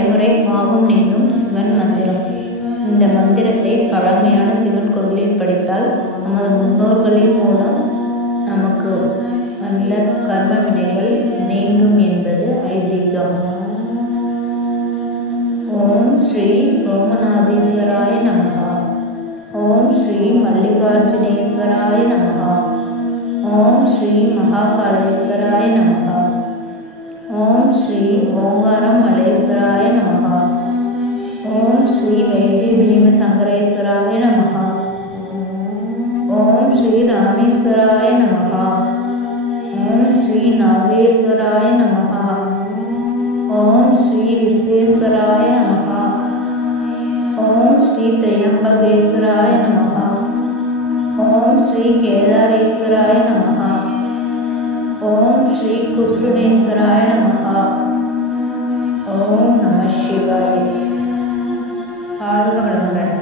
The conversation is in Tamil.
தலைமுறை பாவம் நீங்கும் சிவன் மந்திரம். இந்த மந்திரத்தை பழமையான சிவன் கோவிலில் படித்தால் நமது முன்னோர்களின் மூலம் நமக்கு வந்த கர்ம வினைகள் நீங்கும் என்பது ஐதீகம். ஓம் ஸ்ரீ சோமநாதீஸ்வராய நமஹ. ஓம் ஸ்ரீ மல்லிகார்ஜுனேஸ்வராய நமஹ. ஓம் ஸ்ரீ மகாகாளேஸ்வராய நமஹ. ஓம் ஸ்ரீ ஓங்காரம் மலேஸ்வராய நமஹ. ஓம் ஸ்ரீ வைத்திய பீமசங்கரேஸ்வராய நமஹ. ஓம் ஸ்ரீ ராமேஸ்வராய நமஹ. ஓம் ஸ்ரீ நாகேஸ்வராய நமஹ. ஓம் ஸ்ரீ விஸ்வேஸ்வராய நமஹ. ஓம் ஸ்ரீ திரியம்பகேஸ்வராய நமஹ. ஓம் ஸ்ரீ கேதாரேஸ்வராய நமஹ. ஓம் ஸ்ரீ குஸ்ருணேஸ்வராய நமஹ. ஓம் நம சிவாய. வாழ்க வளமுடன்.